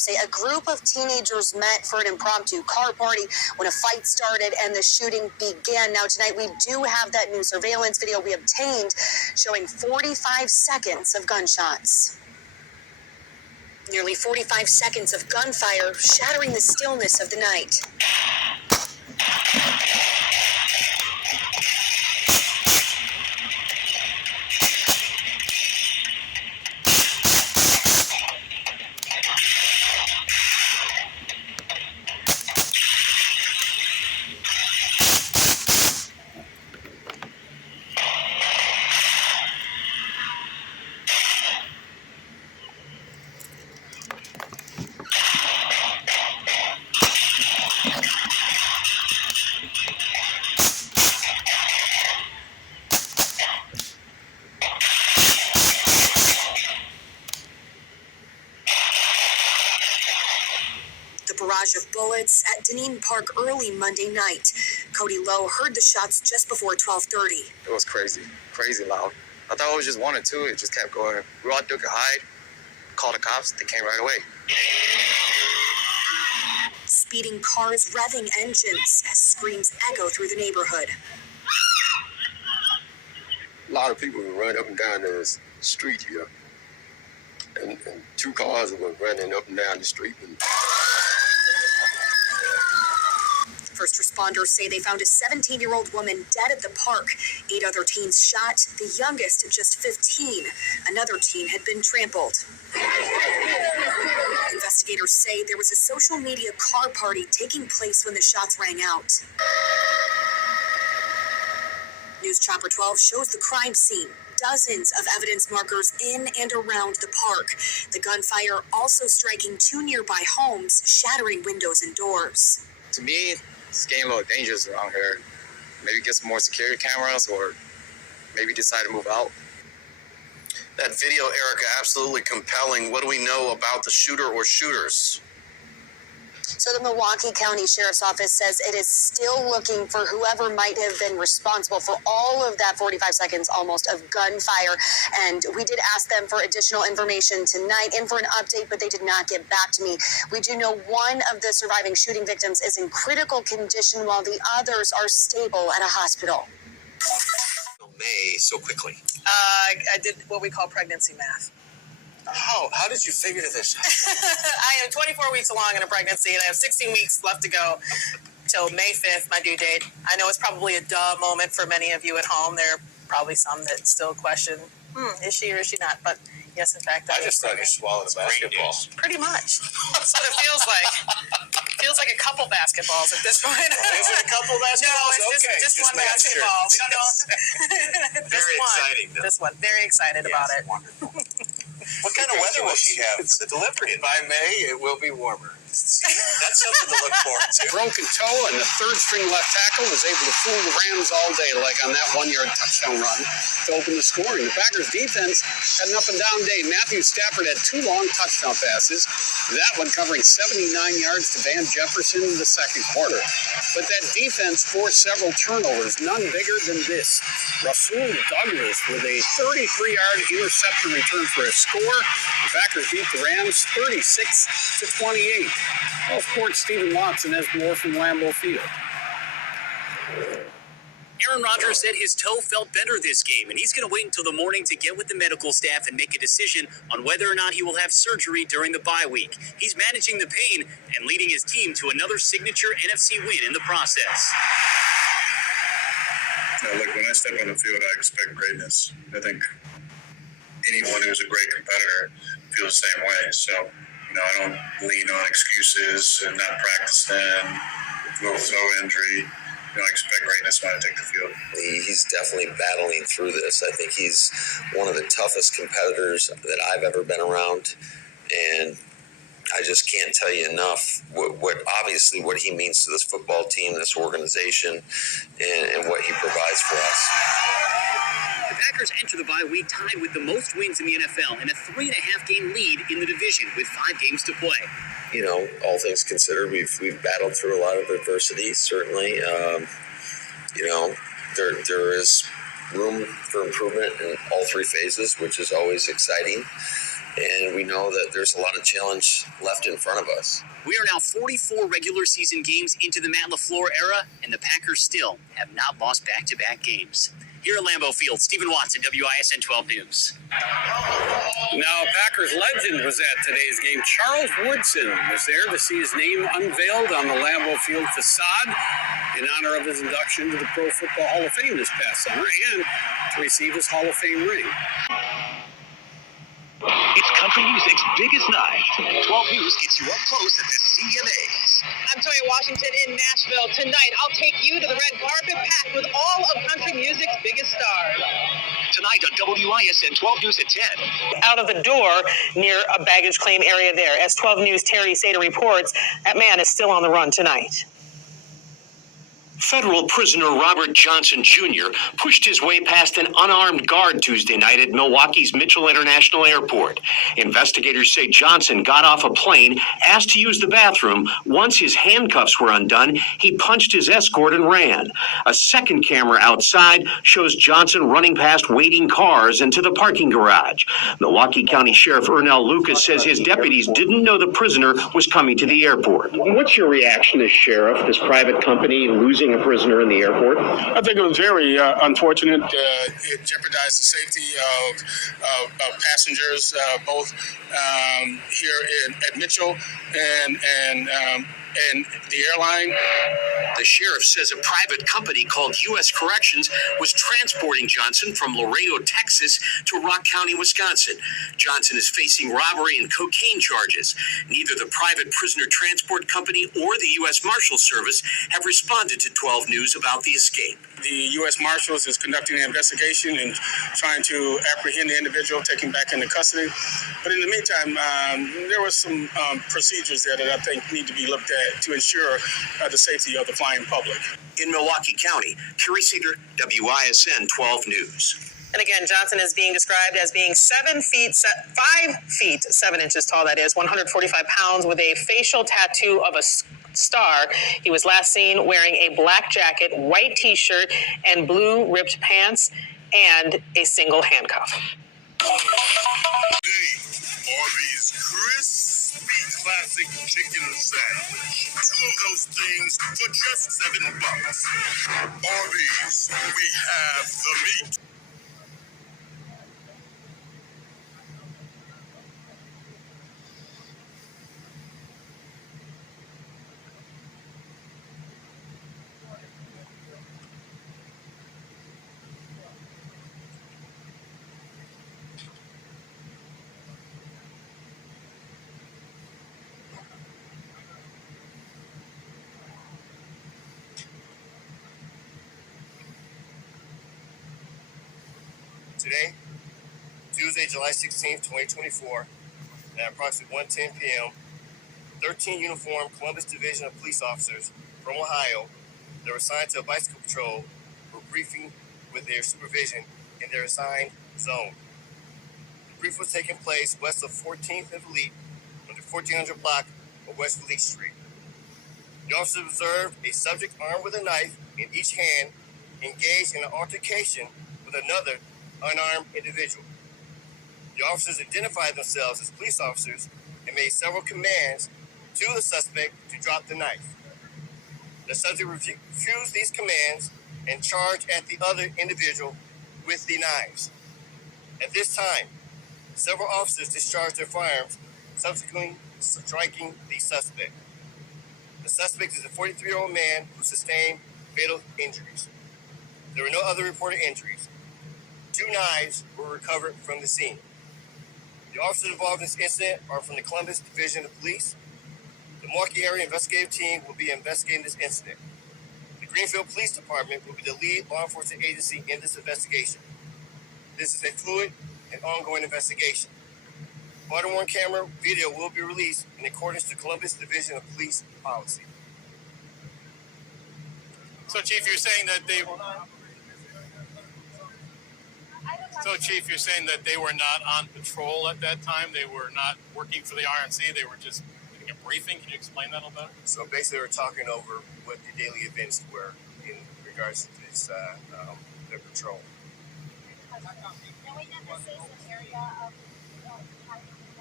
Investigators say a group of teenagers met for an impromptu car party when a fight started and the shooting began. Now, tonight we do have that new surveillance video we obtained showing 45 seconds of gunshots. Nearly 45 seconds of gunfire shattering the stillness of the night. The barrage of bullets at Deneen Park early Monday night. Cody Lowe heard the shots just before 12:30. It was crazy loud. I thought it was just one or two. It just kept going. We all took a hide, called the cops. They came right away. Speeding cars revving engines as screams echo through the neighborhood. A lot of people would run up and down the street here. And two cars were running up and down the street. First responders say they found a 17-year-old woman dead at the park. 8 other teens shot, the youngest just 15. Another teen had been trampled. Investigators say there was a social media car party taking place when the shots rang out. News Chopper 12 shows the crime scene. Dozens of evidence markers in and around the park. The gunfire also striking 2 nearby homes, shattering windows and doors. To me, it's getting a little dangerous around here. Maybe get some more security cameras or maybe decide to move out. That video, Erica, absolutely compelling. What do we know about the shooter or shooters? So the Milwaukee County Sheriff's Office says it is still looking for whoever might have been responsible for all of that 45 seconds almost of gunfire. And we did ask them for additional information tonight and for an update, but they did not get back to me. We do know one of the surviving shooting victims is in critical condition while the others are stable at a hospital. May so quickly. I did what we call pregnancy math. How did you figure this out? I am 24 weeks along in a pregnancy, and I have 16 weeks left to go till May 5th, my due date. I know it's probably a duh moment for many of you at home. There are probably some that still question, is she or is she not? But yes, in fact, I just thought you swallowed a basketball. Pretty much. That's what it feels like. Feels like a couple basketballs at this point. Is it a couple basketballs? No, it's just one basketball. Sure. We don't know. Very exciting, though. This one. Very excited about it. Wonderful. What kind of weather will she have for the delivery? By May, it will be warmer. See, that's something to look forward to. Broken toe, and the third-string left tackle was able to fool the Rams all day, like on that one-yard touchdown run to open the scoring. The Packers' defense had an up-and-down day. Matthew Stafford had 2 long touchdown passes, that one covering 79 yards to Van Jefferson in the second quarter. But that defense forced several turnovers, none bigger than this. Rasul Douglas with a 33-yard interception return for a score. The Packers beat the Rams 36-28. Well, of course, Stephen Watson has more from Lambeau Field. Aaron Rodgers said his toe felt better this game, and he's going to wait until the morning to get with the medical staff and make a decision on whether or not he will have surgery during the bye week. He's managing the pain and leading his team to another signature NFC win in the process. Look, when I step on the field, I expect greatness. I think anyone who's a great competitor feels the same way. So, I don't lean on excuses and not practicing, little toe injury. I expect greatness when I take the field. He's definitely battling through this. I think he's one of the toughest competitors that I've ever been around, and I just can't tell you enough what he means to this football team, this organization, and what he provides for us. The Packers enter the bye week tied with the most wins in the NFL and a 3.5-game lead in the division with 5 games to play. All things considered, we've battled through a lot of adversity, certainly. There is room for improvement in all 3 phases, which is always exciting. and we know that there's a lot of challenge left in front of us. We are now 44 regular season games into the Matt LaFleur era, and the Packers still have not lost back-to-back games. Here at Lambeau Field, Stephen Watson, WISN 12 News. Now, Packers legend was at today's game. Charles Woodson was there to see his name unveiled on the Lambeau Field facade in honor of his induction to the Pro Football Hall of Fame this past summer and to receive his Hall of Fame ring. It's country music's biggest night. 12 News gets you up close at the CMAs. I'm Toya Washington in Nashville. Tonight, I'll take you to the red carpet packed with all of country music's biggest stars. Tonight on WISN 12 News at 10. Out of the door near a baggage claim area there. As 12 News' Terry Sater reports, that man is still on the run tonight. Federal prisoner Robert Johnson Jr. pushed his way past an unarmed guard Tuesday night at Milwaukee's Mitchell International Airport. Investigators say Johnson got off a plane, asked to use the bathroom. Once his handcuffs were undone, he punched his escort and ran. A second camera outside shows Johnson running past waiting cars into the parking garage. Milwaukee County Sheriff Ernell Lucas says his deputies didn't know the prisoner was coming to the airport. What's your reaction as sheriff, this private company losing a prisoner in the airport? I think it was very unfortunate. It jeopardized the safety of passengers, both here at Mitchell and the airline. The sheriff says a private company called U.S. Corrections was transporting Johnson from Laredo, Texas to Rock County, Wisconsin. Johnson is facing robbery and cocaine charges. Neither the private prisoner transport company or the U.S. Marshal Service have responded to 12 News about the escape. The U.S. Marshals is conducting an investigation and trying to apprehend the individual, take him back into custody. But in the meantime, there were some procedures there that I think need to be looked at to ensure the safety of the flying public. In Milwaukee County, Terry Sater, WISN 12 News. And again, Johnson is being described as being 5 feet 7 inches tall, that is, 145 pounds, with a facial tattoo of a star. He was last seen wearing a black jacket, white t-shirt, and blue ripped pants, and a single handcuff. Arby's crispy classic chicken sandwich. 2 of those things for just $7. Arby's, we have the meat. Today, Tuesday, July 16th, 2024, at approximately 1:10 p.m., 13 uniformed Columbus Division of Police officers from Ohio that were assigned to a bicycle patrol were briefing with their supervision in their assigned zone. The brief was taking place west of 14th and Elite on the 1400 block of West Elite Street. The officers observed a subject armed with a knife in each hand engaged in an altercation with another unarmed individual. The officers identified themselves as police officers and made several commands to the suspect to drop the knife. The subject refused these commands and charged at the other individual with the knives. At this time, several officers discharged their firearms, subsequently striking the suspect. The suspect is a 43-year-old man who sustained fatal injuries. There were no other reported injuries. 2 knives were recovered from the scene. The officers involved in this incident are from the Columbus Division of Police. The Milwaukee Area Investigative Team will be investigating this incident. The Greenfield Police Department will be the lead law enforcement agency in this investigation. This is a fluid and ongoing investigation. Body-worn camera video will be released in accordance to Columbus Division of Police policy. So, Chief, you're saying that they... So, Chief, you're saying that they were not on patrol at that time? They were not working for the RNC? They were just getting a briefing? Can you explain that a little better? So, basically, we're talking over what the daily events were in regards to this, their patrol.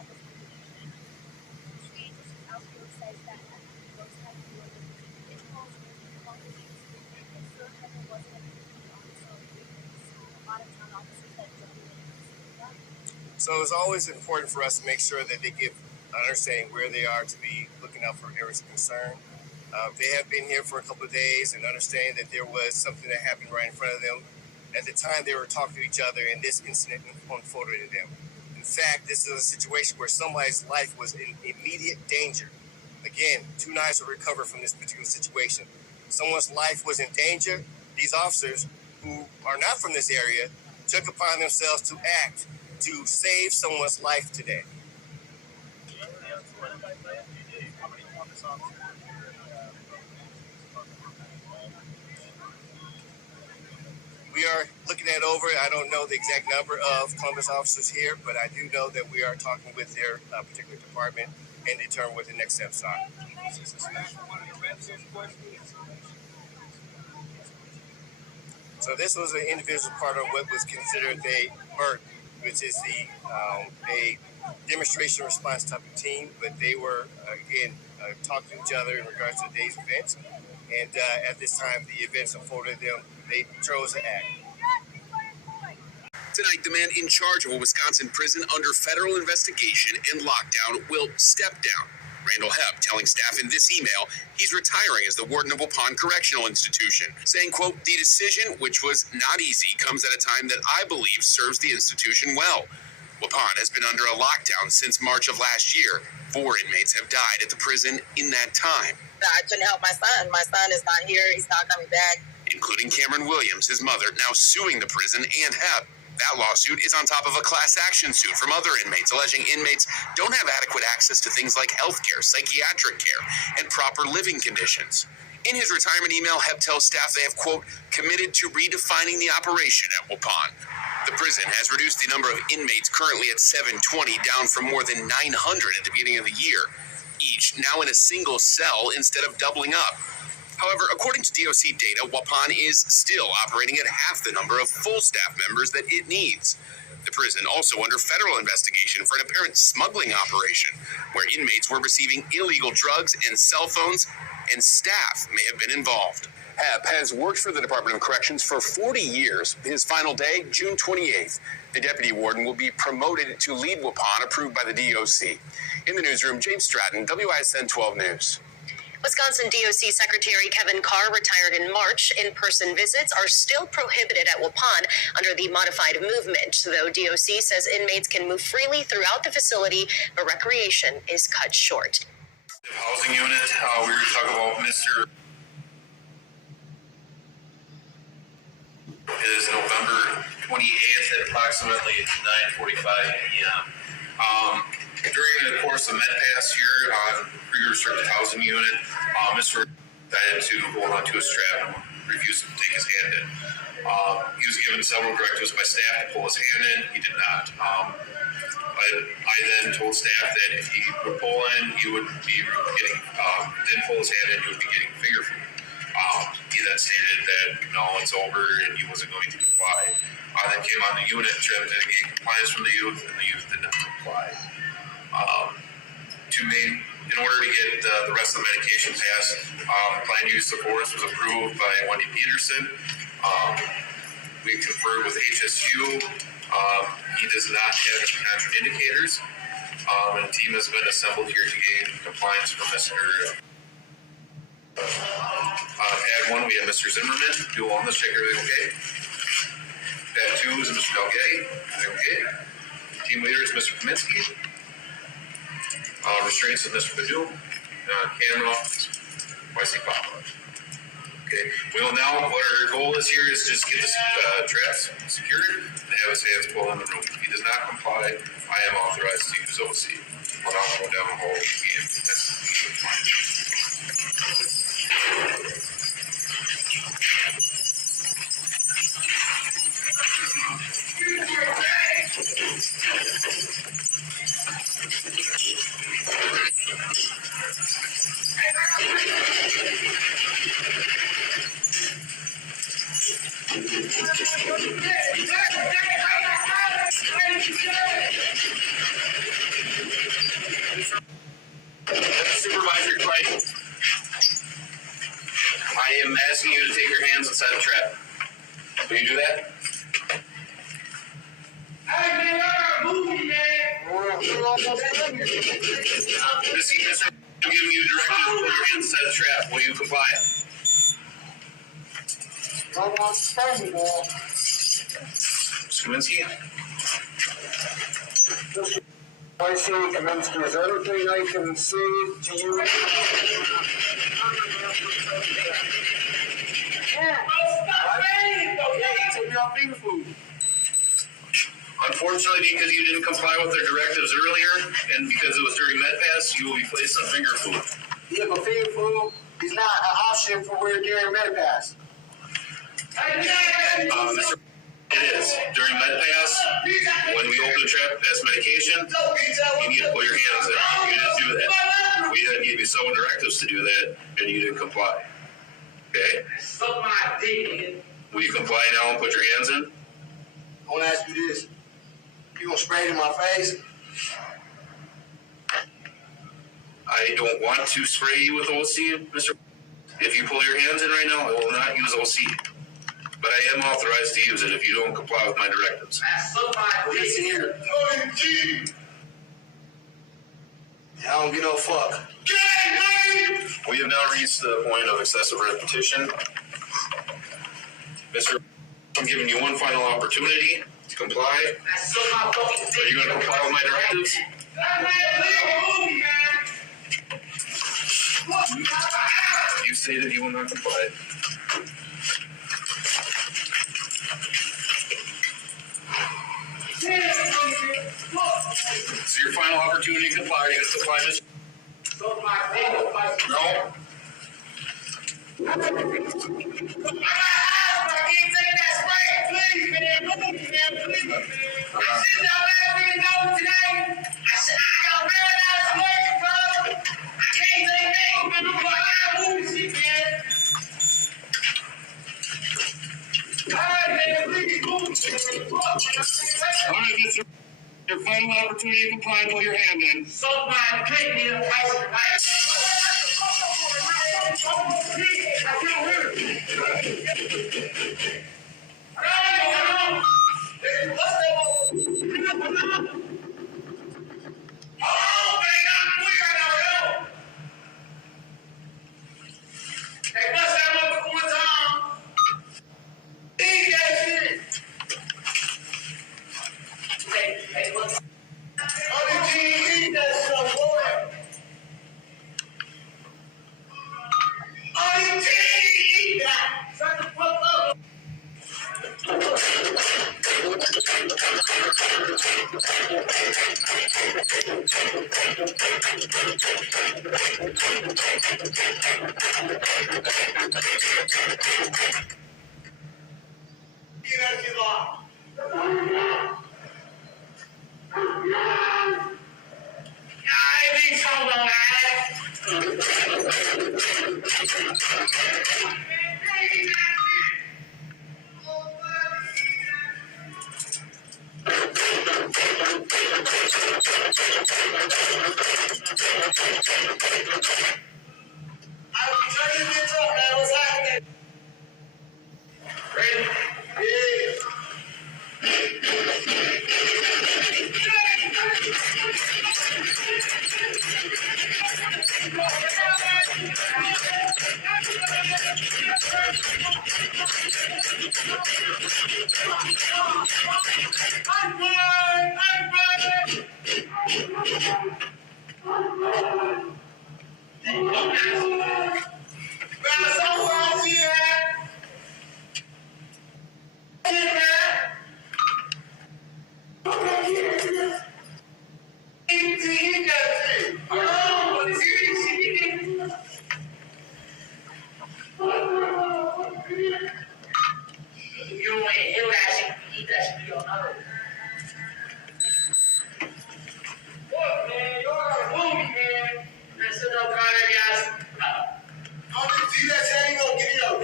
So it's always important for us to make sure that they give understanding where they are to be looking out for areas of concern. They have been here for a couple of days and understand that there was something that happened right in front of them. At the time, they were talking to each other, and this incident unfolded to them. In fact, this is a situation where somebody's life was in immediate danger. Again, 2 knives were recovered from this particular situation. Someone's life was in danger. These officers, who are not from this area, took upon themselves to act to save someone's life today. We are looking that over. I don't know the exact number of Columbus officers here, but I do know that we are talking with their particular department and determine what the next steps are. So this was an individual part of what was considered a BERT, which is a demonstration response type of team, but they were, again, talking to each other in regards to the day's events. And at this time, the events unfolded them. They chose to act. Tonight, the man in charge of a Wisconsin prison under federal investigation and lockdown will step down. Randall Hepp telling staff in this email he's retiring as the warden of Waupun Correctional Institution, saying, quote, "The decision, which was not easy, comes at a time that I believe serves the institution well. Waupun has been under a lockdown since March of last year. 4 inmates have died at the prison in that time. I couldn't help my son. My son is not here. He's not coming back. Including Cameron Williams, his mother, now suing the prison and Hepp. That lawsuit is on top of a class action suit from other inmates alleging inmates don't have adequate access to things like health care, psychiatric care, and proper living conditions. In his retirement email, Hepp tells staff they have, quote, "committed to redefining the operation at Waupun." The prison has reduced the number of inmates currently at 720 down from more than 900 at the beginning of the year, each now in a single cell instead of doubling up. However, according to DOC data, Waupun is still operating at half the number of full staff members that it needs. The prison also under federal investigation for an apparent smuggling operation where inmates were receiving illegal drugs and cell phones, and staff may have been involved. Hepp has worked for the Department of Corrections for 40 years. His final day, June 28th. The deputy warden will be promoted to lead Waupun, approved by the DOC. In the newsroom, James Stratton, WISN 12 News. Wisconsin DOC Secretary Kevin Carr retired in March. In-person visits are still prohibited at Waupun under the modified movement, though DOC says inmates can move freely throughout the facility, but recreation is cut short. The housing unit, we were talking about Mr. It is November 28th at approximately 9:45 p.m. During the course of MedPass here on pre-restricted housing unit, Mr. decided to hold onto a strap and refused to take his hand in. He was given several directives by staff to pull his hand in. He did not. I then told staff that if he would pull in, he would be getting, didn't pull his hand in, he would be getting finger food. He then stated that no, it's over and he wasn't going to comply. I then came on the unit, tried to get compliance from the youth, and the youth did not comply. In order to get the rest of the medication passed, planned use of force was approved by Wendy Peterson. We conferred with HSU. He does not have any contraindicators, and a team has been assembled here to gain compliance from Mr. Pad 1, we have Mr. Zimmerman. Do wellness check, everything okay? Pad 2 is Mr. Delgay. Everything okay? Team leader is Mr. Kaminsky. Restraints of Mr. Padu. Camera, YC Papa. Okay, we will now, what our goal is here is just get the traps secured and have his hands pulled in the room. If he does not comply, I am authorized to use OC. We'll now go down the hall and that's fine. Supervisor Craig, I am asking you to take your hands inside the trap. Will you do that? Mister, I'm giving you directives to put your hands inside the trap. Will you comply? Mr. Kaminsky? I say, Kaminsky, is there anything I can say to you? Unfortunately, because you didn't comply with their directives earlier, and because it was during MedPass, you will be placed on finger food. Yeah, but finger food is not an option for we're during MedPass. Mr. It is. During MedPass, when we open the trap past medication, you need to put your hands in. You didn't do that. We didn't give you several directives to do that, and you didn't comply. Okay? Will you comply now and put your hands in? I want to ask you this. You gonna spray it in my face? I don't want to spray you with OC, Mr. If you pull your hands in right now, I will not use OC. But I am authorized to use it if you don't comply with my directives. Listen here. I don't give no fuck. We have now reached the point of excessive repetition. Mr. I'm giving you one final opportunity to comply. Are you going to comply with my directives? You stated you will not comply. This is your final opportunity to comply. Are you going to comply, Mr. No. All right, Mr. Your final opportunity to comply and pull your hand in.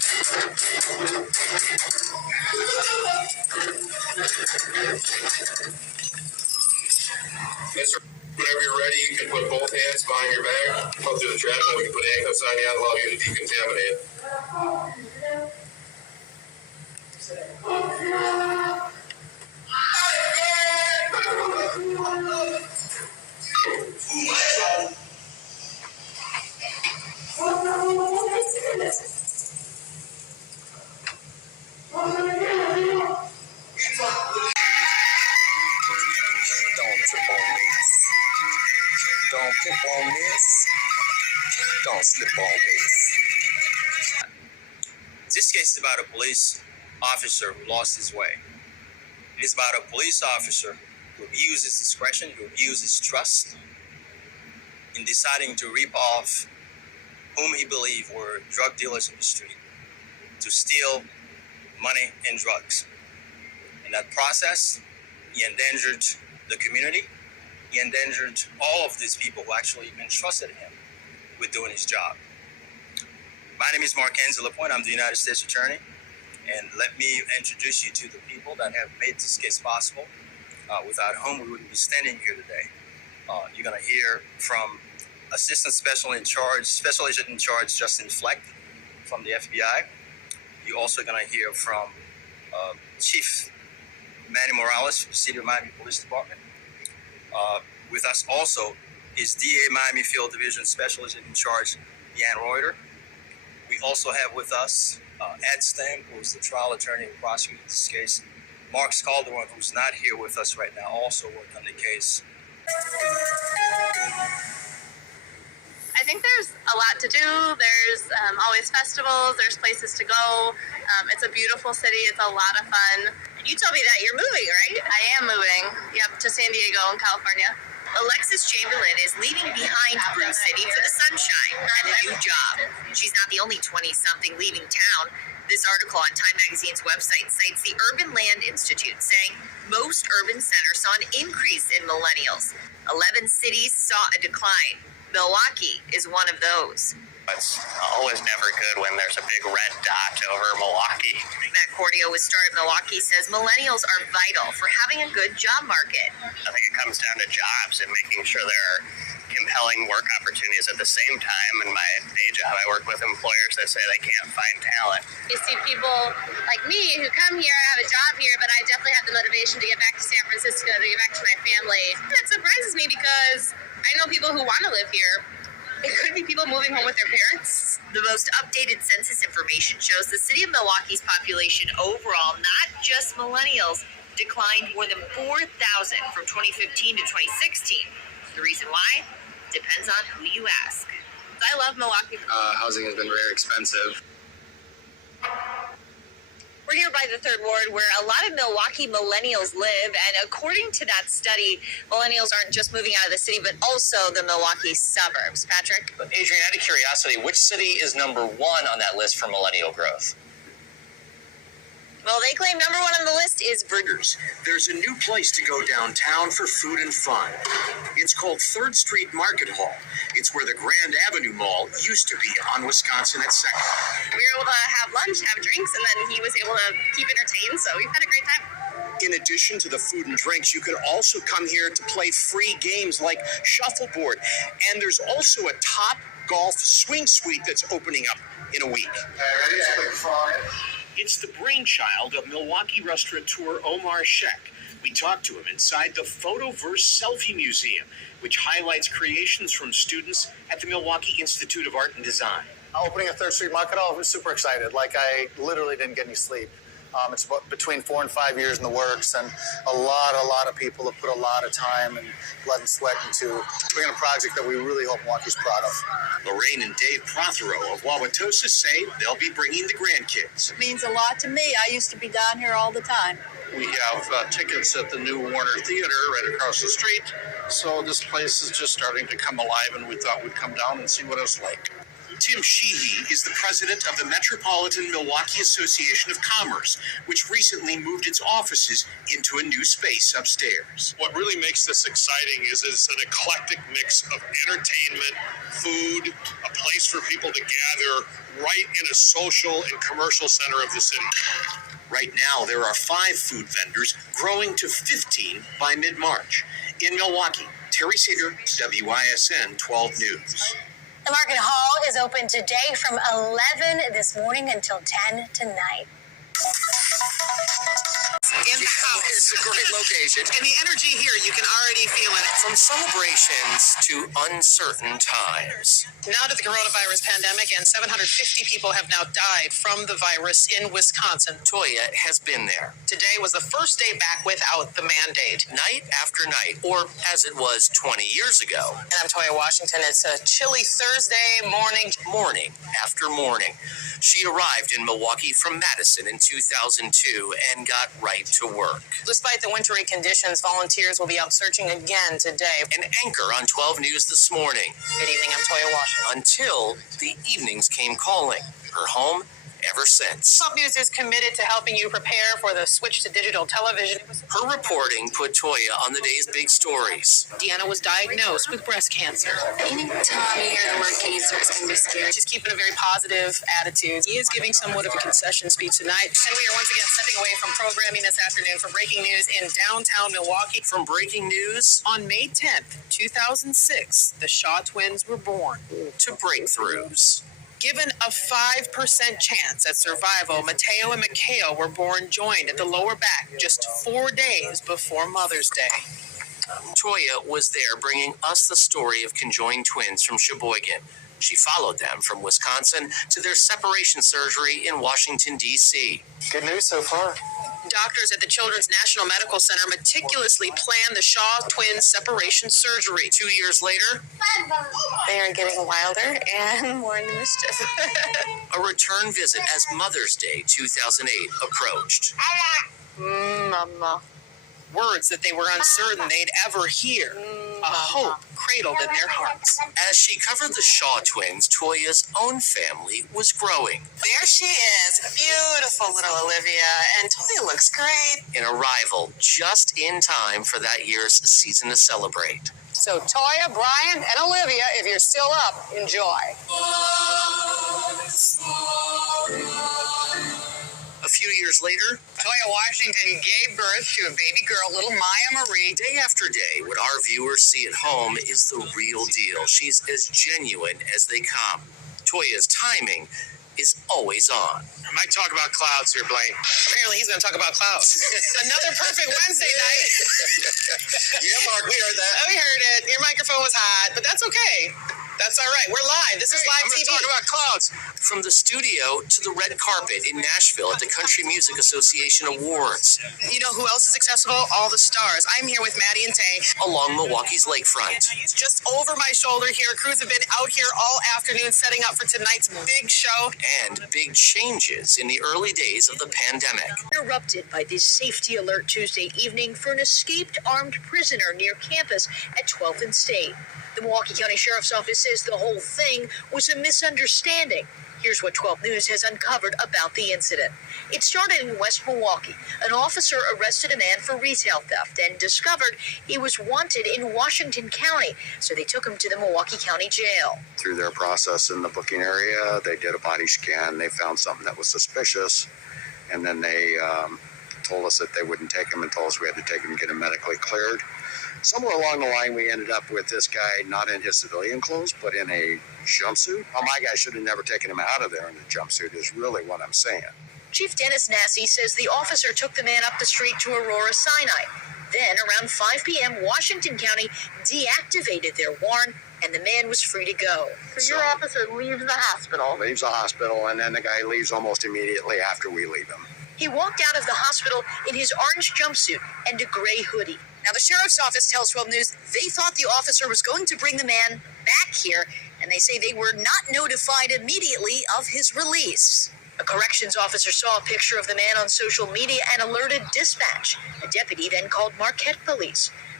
Mister, whenever you're ready, you can put both hands behind your back, come through the trap, and we can put handcuffs on you and allow you to decontaminate. Don't trip on this. Don't trip on this. Don't slip on this. This case is about a police officer who lost his way. It is about a police officer who abused his discretion, who abused his trust in deciding to reap off whom he believed were drug dealers in the street to steal money and drugs. In that process, he endangered the community. He endangered all of these people who actually entrusted him with doing his job. My name is Markenzie Lapointe. I'm the United States Attorney. And let me introduce you to the people that have made this case possible, without whom we wouldn't be standing here today. You're going to hear from Assistant Special Agent in Charge Justin Fleck from the FBI. You're also going to hear from Chief Manny Morales from the City of Miami Police Department. With us also is DA Miami Field Division Special Agent in Charge Deanne Reuter. We also have with us Ed Stam, who is the trial attorney who prosecuted this case. Mark Calderon, who's not here with us right now, also worked on the case. I think there's a lot to do. There's always festivals. There's places to go. It's a beautiful city. It's a lot of fun. You told me that you're moving, right? I am moving. Yep, to San Diego in California. Alexis Chamberlain is leaving behind Brew City for the sunshine and a new job. She's not the only 20-something leaving town. This article on Time Magazine's website cites the Urban Land Institute, saying most urban centers saw an increase in millennials. 11 cities saw a decline. Milwaukee is one of those. It's always never good when there's a big red dot over Milwaukee. Matt Cordio with Start Milwaukee says millennials are vital for having a good job market. I think it comes down to jobs and making sure there are compelling work opportunities. At the same time, in my day job, I work with employers that say they can't find talent. You see people like me who come here, have a job here, but I definitely have the motivation to get back to San Francisco, to get back to my family. That surprises me because I know people who want to live here. It could be people moving home with their parents. The most updated census information shows the city of Milwaukee's population overall, not just millennials, declined more than 4,000 from 2015 to 2016. The reason why? Depends on who you ask. I love Milwaukee. Housing has been very expensive. We're here by the Third Ward where a lot of Milwaukee millennials live, and according to that study, millennials aren't just moving out of the city, but also the Milwaukee suburbs. Patrick? Adrian, out of curiosity, which city is number one on that list for millennial growth? Well, they claim number one on the list is Virginia. There's a new place to go downtown for food and fun. It's called 3rd Street Market Hall. It's where the Grand Avenue Mall used to be on Wisconsin at 2nd. We were able to have lunch, have drinks, and then he was able to keep entertained, so we've had a great time. In addition to the food and drinks, you can also come here to play free games like shuffleboard. And there's also a Top Golf swing suite that's opening up in a week. It's the brainchild of Milwaukee restaurateur Omar Sheikh. We talked to him inside the Photoverse Selfie Museum, which highlights creations from students at the Milwaukee Institute of Art and Design. Opening a 3rd Street Market Hall, I was super excited. Like, I literally didn't get any sleep. It's about between 4 and 5 years in the works, and a lot of people have put a lot of time and blood and sweat into bringing a project that we really hope Milwaukee's proud of. Lorraine and Dave Prothero of Wauwatosa say they'll be bringing the grandkids. It means a lot to me. I used to be down here all the time. We have tickets at the new Warner Theater right across the street, so this place is just starting to come alive, and we thought we'd come down and see what it's like. Tim Sheehy is the president of the Metropolitan Milwaukee Association of Commerce, which recently moved its offices into a new space upstairs. What really makes this exciting is it's an eclectic mix of entertainment, food, a place for people to gather right in a social and commercial center of the city. Right now, there are 5 food vendors, growing to 15 by mid-March. In Milwaukee, Terry Seeger, WISN 12 News. The Market Hall is open today from 11 this morning until 10 tonight. In the house. It's a great location. And the energy here, you can already feel it. From celebrations to uncertain times. Now to the coronavirus pandemic, and 750 people have now died from the virus in Wisconsin. Toya has been there. Today was the first day back without the mandate. Night after night, or as it was 20 years ago. And I'm Toya Washington. It's a chilly Thursday morning. Morning after morning. She arrived in Milwaukee from Madison in 2002 and got right to work. Despite the wintry conditions, volunteers will be out searching again today. An anchor on 12 News this morning. Good evening, I'm Toya Washington. Until the evenings came calling. Her home ever since. 12 News is committed to helping you prepare for the switch to digital television. Her reporting put Toya on the day's big stories. Deanna was diagnosed with breast cancer. Anytime you hear the word cancer, it's going to be scary. She's keeping a very positive attitude. He is giving somewhat of a concession speech tonight. And we are once again stepping away from programming this afternoon for breaking news in downtown Milwaukee. From breaking news On May 10th, 2006, the Shaw twins were born. to breakthroughs. Given a 5% chance at survival, Mateo and Mikhail were born joined at the lower back just 4 days before Mother's Day. Toya was there bringing us the story of conjoined twins from Sheboygan. She followed them from Wisconsin to their separation surgery in Washington, D.C. Good news so far. Doctors at the Children's National Medical Center meticulously planned the Shaw twins separation surgery. 2 years later, They are getting wilder and more into mischief. a return visit as Mother's Day 2008 approached. Mama. Words that they were uncertain they'd ever hear. A hope cradled in their hearts. As she covered the Shaw twins, Toya's own family was growing. There she is, beautiful little Olivia, and Toya looks great. An arrival just in time for that year's season to celebrate. So Toya, Brian, and Olivia, if you're still up, enjoy. A few years later, Toya Washington gave birth to a baby girl, little Maya Marie. day after day, what our viewers see at home is the real deal. She's as genuine as they come. Toya's timing is always on. I might talk about clouds here, Blaine. Apparently he's going to talk about clouds. Another perfect Wednesday night. Yeah, Mark, we heard that. We heard it. Your microphone was hot, but that's okay. That's all right. We're live. This is live TV. Talk about clouds. From the studio to the red carpet in Nashville at the Country Music Association Awards, You know who else is accessible? All the stars. I'm here with Maddie and Tay. along Milwaukee's lakefront. Just over my shoulder here. Crews have been out here all afternoon setting up for tonight's big show. And big changes in the early days of the pandemic. Erupted by this safety alert Tuesday evening for an escaped armed prisoner near campus at 12th and State. The Milwaukee County Sheriff's Office says the whole thing was a misunderstanding. Here's what 12 News has uncovered about the incident. It started in West Milwaukee. An officer arrested a man for retail theft and discovered he was wanted in Washington County, so they took him to the Milwaukee County Jail. Through their process in the booking area, they did a body scan. They found something that was suspicious, and then they told us that they wouldn't take him and told us we had to take him and get him medically cleared. Somewhere along the line, we ended up with this guy not in his civilian clothes, but in a jumpsuit. Oh, my guy should have never taken him out of there in a jumpsuit is really what I'm saying. Chief Dennis Nassy says the officer took the man up the street to Aurora Sinai. Then, around 5 p.m., Washington County deactivated their warrant, and the man was free to go. So your officer leaves the hospital. Leaves the hospital, and then the guy leaves almost immediately after we leave him. He walked out of the hospital in his orange jumpsuit and a gray hoodie. Now, the sheriff's office tells 12 News they thought the officer was going to bring the man back here, and they say they were not notified immediately of his release. A corrections officer saw a picture of the man on social media and alerted dispatch. A deputy then called Marquette Police.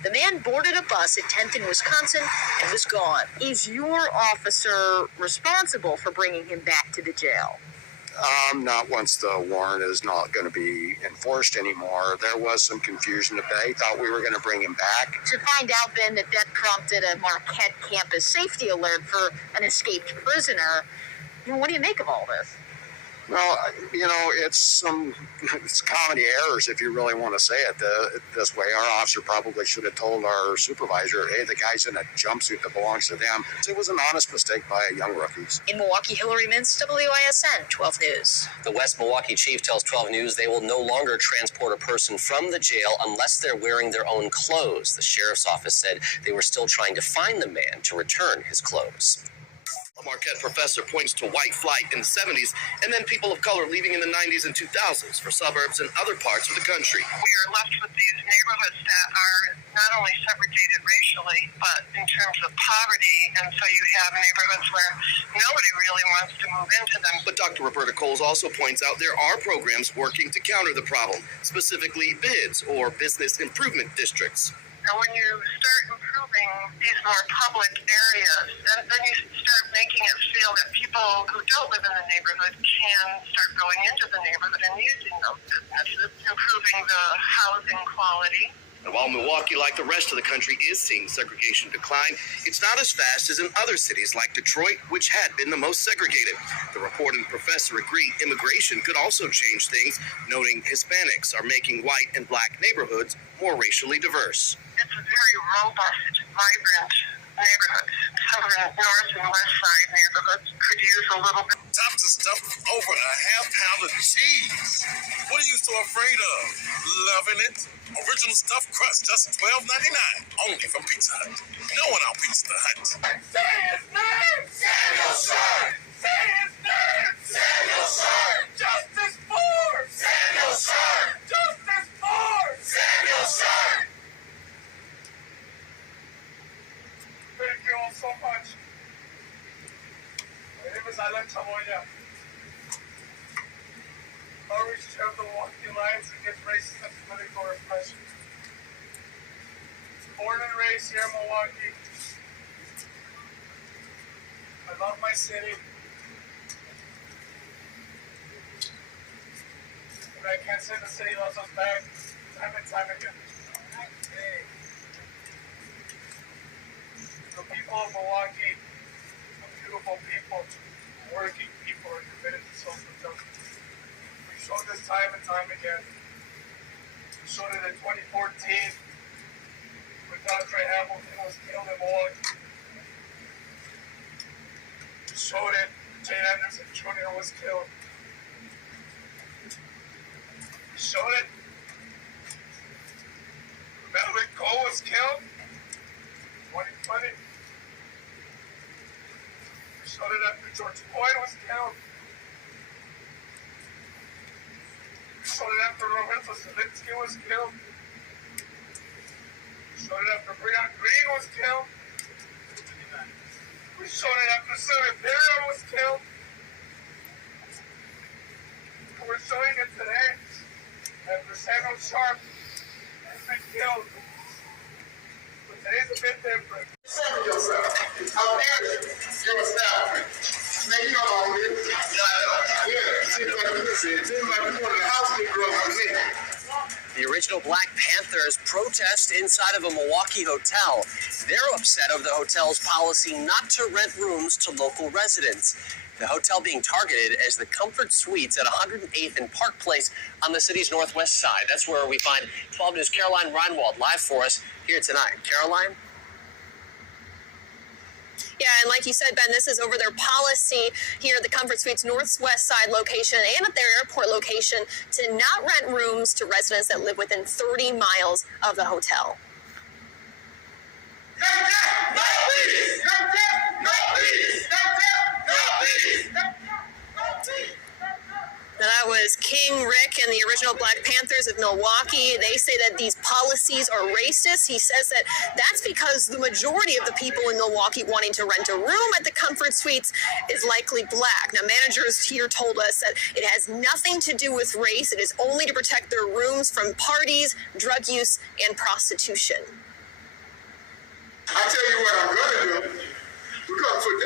The man boarded a bus at 10th in Wisconsin and was gone. Is your officer responsible for bringing him back to the jail? Not once the warrant is not going to be enforced anymore. There was some confusion today. Thought we were going to bring him back. To find out then that prompted a Marquette campus safety alert for an escaped prisoner, what do you make of all this? Well, it's comedy errors, if you really want to say it this way. Our officer probably should have told our supervisor, hey, the guy's in a jumpsuit that belongs to them. It was an honest mistake by young rookies. In Milwaukee, Hillary Mintz, WISN 12 News. The West Milwaukee chief tells 12 News they will no longer transport a person from the jail unless they're wearing their own clothes. The sheriff's office said they were still trying to find the man to return his clothes. A Marquette professor points to white flight in the 70s and then people of color leaving in the 90s and 2000s for suburbs and other parts of the country. We are left with these neighborhoods that are not only segregated racially, but in terms of poverty, and so you have neighborhoods where nobody really wants to move into them. But Dr. Roberta Coles also points out there are programs working to counter the problem, specifically BIDs, or Business Improvement Districts. And when you start improving these more public areas, then you start making it feel that people who don't live in the neighborhood can start going into the neighborhood and using those businesses, improving the housing quality. And while Milwaukee, like the rest of the country, is seeing segregation decline, it's not as fast as in other cities like Detroit, which had been the most segregated. The report and professor agreed immigration could also change things, noting Hispanics are making white and black neighborhoods more racially diverse. It's a very robust, vibrant neighborhood. Some of the north and west side neighborhoods could use a little bit. Time to stuff over a half-pound of cheese. What are you so afraid of? Loving it? Original stuffed crust, just $12.99. Only from Pizza Hut. No one on Pizza Hut. Say his name! Samuel Sharp! Say his name! Samuel Sharp! Justice for Samuel Sharp! Justice for Samuel Sharp! Thank you all so much. My name is Alan Chamoya. Always chair of the Milwaukee Alliance Against Racist and Political Repression. Born and raised here in Milwaukee. I love my city. But I can't say the city loves us back time and time again. The people of Milwaukee are beautiful people, working people, are committed to social justice. We showed this time and time again. We showed it in 2014 when Dr. Hamilton was killed in Milwaukee. We showed it when Jane Anderson Jr. was killed. We showed it when Melvin Cole was killed. 2020. We showed it after George Floyd was killed. We showed it after Lorenzo Zelinsky was killed. We showed it after Breonna Green was killed. We showed it after Sylvia Perry was killed. And we're showing it today after Samuel Sharp has been killed. Today's a bit different. Seven yourself. How dare you? Your establishment. Man, you know all this. Yeah. Seems like you wanted a house to grow up with me. The original Black Panthers protest inside of a Milwaukee hotel. They're upset over the hotel's policy not to rent rooms to local residents. The hotel being targeted as the Comfort Suites at 108th and Park Place on the city's northwest side. That's where we find 12 News' Caroline Reinwald live for us here tonight. Caroline? Yeah, and like you said, Ben, this is over their policy here at the Comfort Suites northwest side location and at their airport location to not rent rooms to residents that live within 30 miles of the hotel. Now, that was King Rick and the original Black Panthers of Milwaukee. They say that these policies are racist. He says that that's because the majority of the people in Milwaukee wanting to rent a room at the Comfort Suites is likely black. Now, managers here told us that it has nothing to do with race. It is only to protect their rooms from parties, drug use, and prostitution.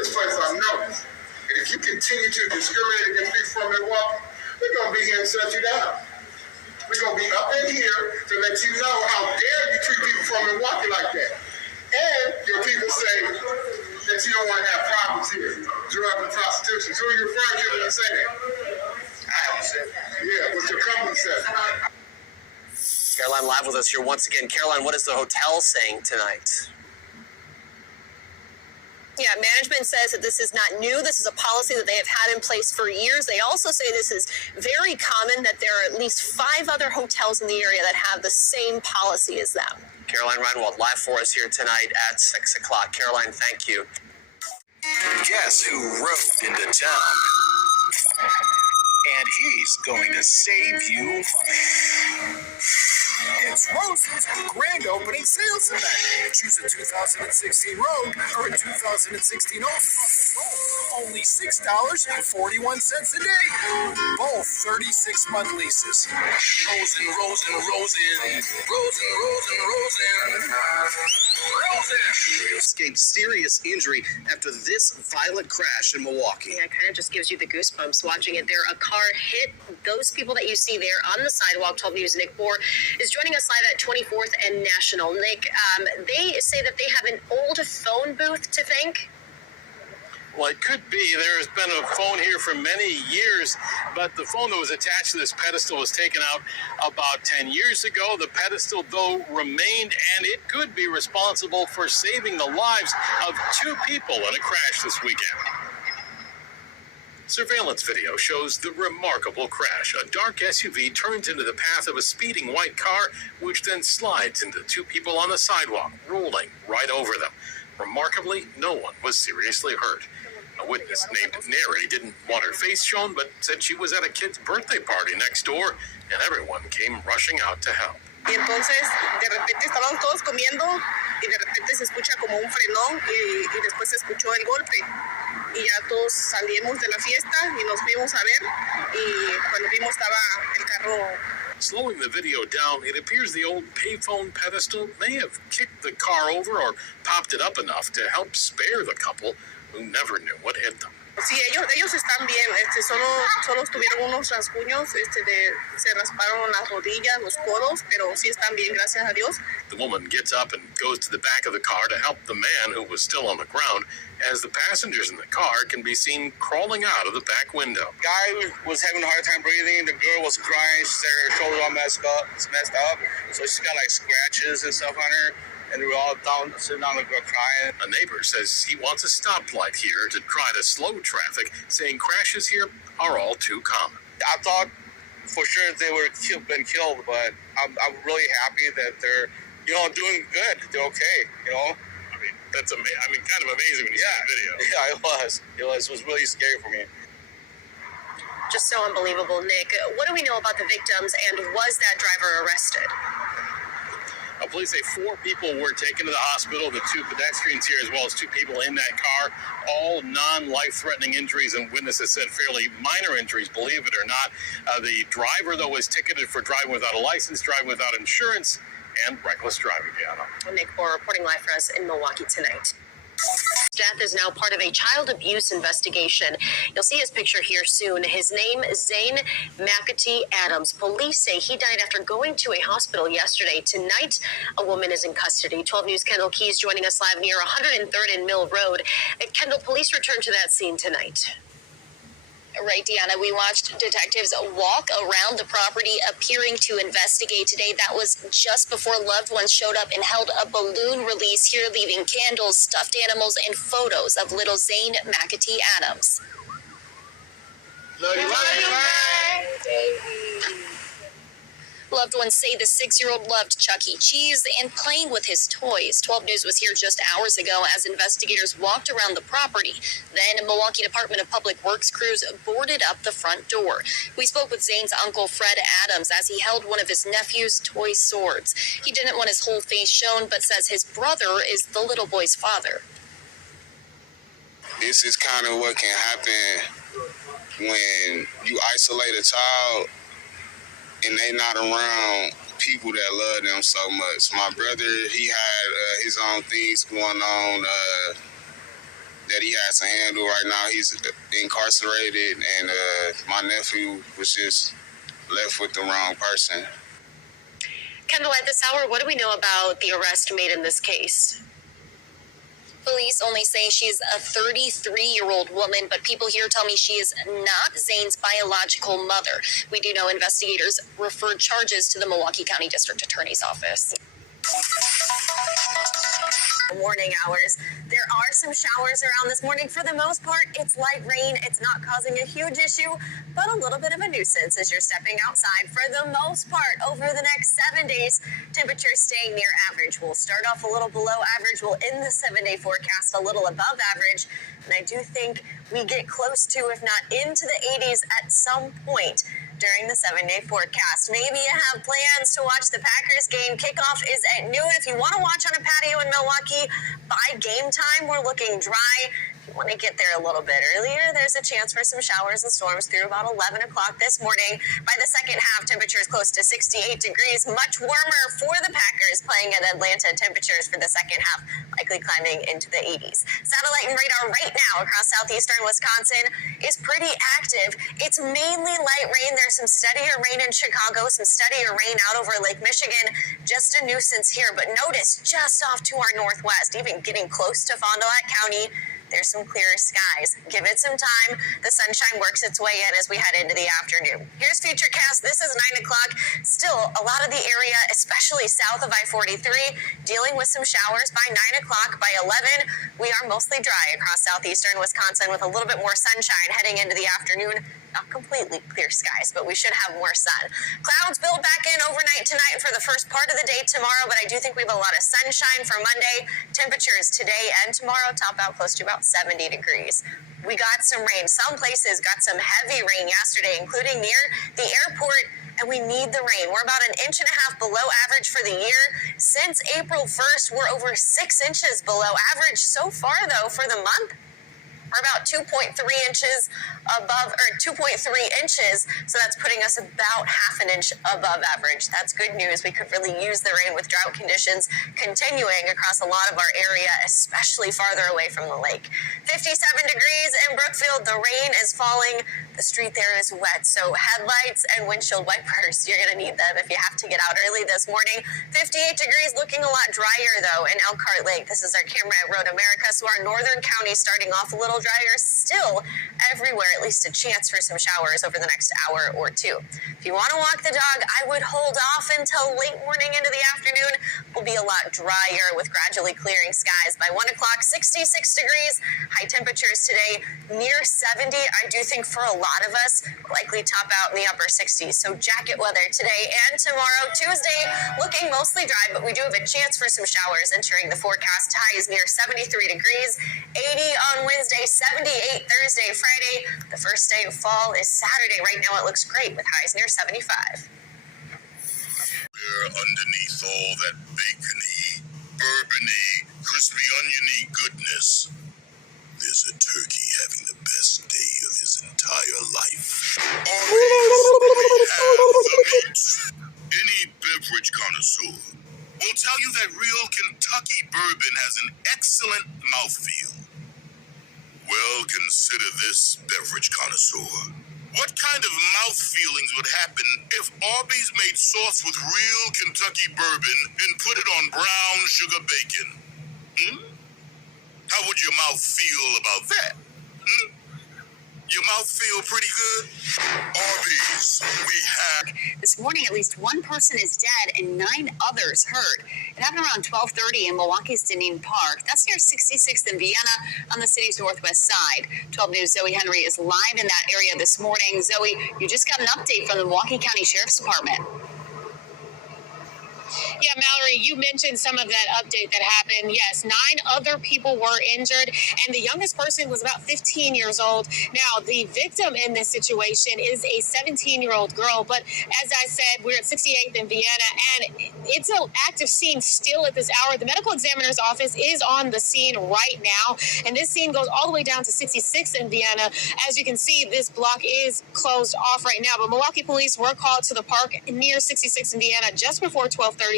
this place I know. And if you continue to discriminate against people from Milwaukee, we're going to be here and shut you down. We're going to be up in here to let you know how dare you treat people from Milwaukee like that. And your people say that you don't want to have problems here. Drug and prostitution. So who are you referring to when you say that? I haven't said that. Yeah, what your company said. Caroline live with us here once again. Caroline, what is the hotel saying tonight? Yeah, management says that this is not new. This is a policy that they have had in place for years. They also say this is very common, that there are at least 5 other hotels in the area that have the same policy as them. Caroline Reinwald live for us here tonight at 6 o'clock. Caroline, thank you. Guess who rode into town? And he's going to save you money. It's Rose's grand opening sales event. Choose a 2016 Rogue or a 2016 Oldsmobile. Only $6.41 a day. Both 36-month leases. Rosen. Escaped serious injury after this violent crash in Milwaukee. Yeah, it kind of just gives you the goosebumps watching it there. A car hit those people that you see there on the sidewalk. 12 News' Nick Bohr is joining us live at 24th and National. Nick, they say that they have an old phone booth to thank. Well, it could be. There's been a phone here for many years, but the phone that was attached to this pedestal was taken out about 10 years ago. The pedestal, though, remained, and it could be responsible for saving the lives of 2 people in a crash this weekend. Surveillance video shows the remarkable crash. A dark SUV turns into the path of a speeding white car, which then slides into 2 people on the sidewalk, rolling right over them. Remarkably, no one was seriously hurt. A witness named Neri didn't want her face shown, but said she was at a kid's birthday party next door, and everyone came rushing out to help. Y entonces, de repente estábamos todos comiendo y de repente se escucha como un frenón y después se escuchó el golpe. Y ya todos salimos de la fiesta y nos fuimos a ver y cuando vimos estaba el carro. Slowing the video down, it appears the old payphone pedestal may have kicked the car over or popped it up enough to help spare the couple who never knew what hit them. Sí, ellos están bien, solo tuvieron unos rasguños, se rasparon las rodillas, los codos, pero sí están bien, gracias a Dios. The woman gets up and goes to the back of the car to help the man who was still on the ground, as the passengers in the car can be seen crawling out of the back window. Guy was having a hard time breathing. The girl was crying. She said her shoulder all messed up, so she's got like scratches and stuff on her. And we were all down, sitting on the ground crying. A neighbor says he wants a stoplight here to try to slow traffic, saying crashes here are all too common. I thought for sure they would have been killed, but I'm really happy that they're, doing good. They're okay, I mean, that's kind of amazing when you see the video. Yeah, it was. It was really scary for me. Just so unbelievable, Nick. What do we know about the victims, and was that driver arrested? Police say 4 people were taken to the hospital, the 2 pedestrians here, as well as 2 people in that car, all non-life-threatening injuries, and witnesses said fairly minor injuries, believe it or not. The driver, though, was ticketed for driving without a license, driving without insurance, and reckless driving. Nick Bohr reporting live for us in Milwaukee tonight. Death is now part of a child abuse investigation. You'll see his picture here soon. His name is Zane McAtee Adams. Police say he died after going to a hospital yesterday. Tonight, a woman is in custody. 12 News' Kendall Keys joining us live near 103rd and Mill Road. Kendall, police returned to that scene tonight. Right, Deanna, we watched detectives walk around the property appearing to investigate today. That was just before loved ones showed up and held a balloon release here, leaving candles, stuffed animals, and photos of little Zane McAtee Adams. Love you, Loved ones say the 6-year-old loved Chuck E. Cheese and playing with his toys. 12 News was here just hours ago as investigators walked around the property. Then Milwaukee Department of Public Works crews boarded up the front door. We spoke with Zane's uncle, Fred Adams, as he held one of his nephew's toy swords. He didn't want his whole face shown, but says his brother is the little boy's father. This is kind of what can happen when you isolate a child and they not around people that love them so much. My brother, he had his own things going on. that he has to handle right now. He's incarcerated, and my nephew was just left with the wrong person. Kendall, at this hour, what do we know about the arrest made in this case? Police only say she's a 33-year-old woman, but people here tell me she is not Zane's biological mother. We do know investigators referred charges to the Milwaukee County District Attorney's Office. Morning hours. There are some showers around this morning. For the most part, it's light rain. It's not causing a huge issue, but a little bit of a nuisance as you're stepping outside. For the most part, over the next 7 days, temperatures staying near average. We'll start off a little below average. We'll end the 7-day forecast a little above average. And I do think we get close to, if not into the 80s at some point during the 7-day forecast. Maybe you have plans to watch the Packers game. Kickoff is at noon. If you want to watch on a patio in Milwaukee, by game time, we're looking dry. If you want to get there a little bit earlier, there's a chance for some showers and storms through about 11 o'clock this morning. By the second half, temperatures close to 68 degrees, much warmer for the Packers playing at Atlanta. Temperatures for the second half likely climbing into the 80s. Satellite and radar right now across southeastern Wisconsin is pretty active. It's mainly light rain. There's some steadier rain in Chicago, some steadier rain out over Lake Michigan. Just a nuisance here, but notice just off to our northwest, even getting close to Fond du Lac County, there's some clearer skies. Give it some time. The sunshine works its way in as we head into the afternoon. Here's Futurecast. This is 9 o'clock. Still, a lot of the area, especially south of I-43, dealing with some showers by 9 o'clock. By 11, we are mostly dry across southeastern Wisconsin with a little bit more sunshine heading into the afternoon. Not completely clear skies, but we should have more sun. Clouds build back in overnight tonight for the first part of the day tomorrow, but I do think we have a lot of sunshine for Monday. Temperatures today and tomorrow top out close to about 70 degrees. We got some rain. Some places got some heavy rain yesterday, including near the airport, and we need the rain. We're about 1.5 inches below average for the year. Since April 1st, we're over 6 inches below average. So far, though, for the month, we're about 2.3 inches above, or 2.3 inches, so that's putting us about half an inch above average. That's good news. We could really use the rain with drought conditions continuing across a lot of our area, especially farther away from the lake. 57 degrees in Brookfield. The rain is falling. The street there is wet, so headlights and windshield wipers, you're going to need them if you have to get out early this morning. 58 degrees, looking a lot drier, though, in Elkhart Lake. This is our camera at Road America, so our northern counties starting off a little drier. Still everywhere, at least a chance for some showers over the next hour or two. If you want to walk the dog, I would hold off until late morning into the afternoon. Will be a lot drier with gradually clearing skies. By 1 o'clock, 66 degrees. High temperatures today near 70. I do think for a lot of us, likely top out in the upper 60s. So jacket weather today and tomorrow. Tuesday looking mostly dry, but we do have a chance for some showers entering the forecast. High is near 73 degrees. 80 on Wednesday, 78 Thursday, Friday. The first day of fall is Saturday. Right now it looks great with highs near 75. We're underneath all that bacony, bourbony, crispy oniony goodness. There's a turkey having the best day of his entire life. Always have the meat. Any beverage connoisseur will tell you that real Kentucky bourbon has an excellent mouthfeel. Well, consider this, beverage connoisseur. What kind of mouth feelings would happen if Arby's made sauce with real Kentucky bourbon and put it on brown sugar bacon? How would your mouth feel about that? Your mouth feel pretty good? Arby's, we have... This morning, at least one person is dead and 9 others hurt. It happened around 12:30 in Milwaukee's Deneen Park. That's near 66th and Vienna on the city's northwest side. 12 News' Zoe Henry is live in that area this morning. Zoe, you just got an update from the Milwaukee County Sheriff's Department. Yeah, Mallory, you mentioned some of that update that happened. Yes, 9 other people were injured, and the youngest person was about 15 years old. Now, the victim in this situation is a 17-year-old girl, but as I said, we're at 68th and Vienna, and it's an active scene still at this hour. The medical examiner's office is on the scene right now, and this scene goes all the way down to 66th and Vienna. As you can see, this block is closed off right now, but Milwaukee police were called to the park near 66th and Vienna just before 12:30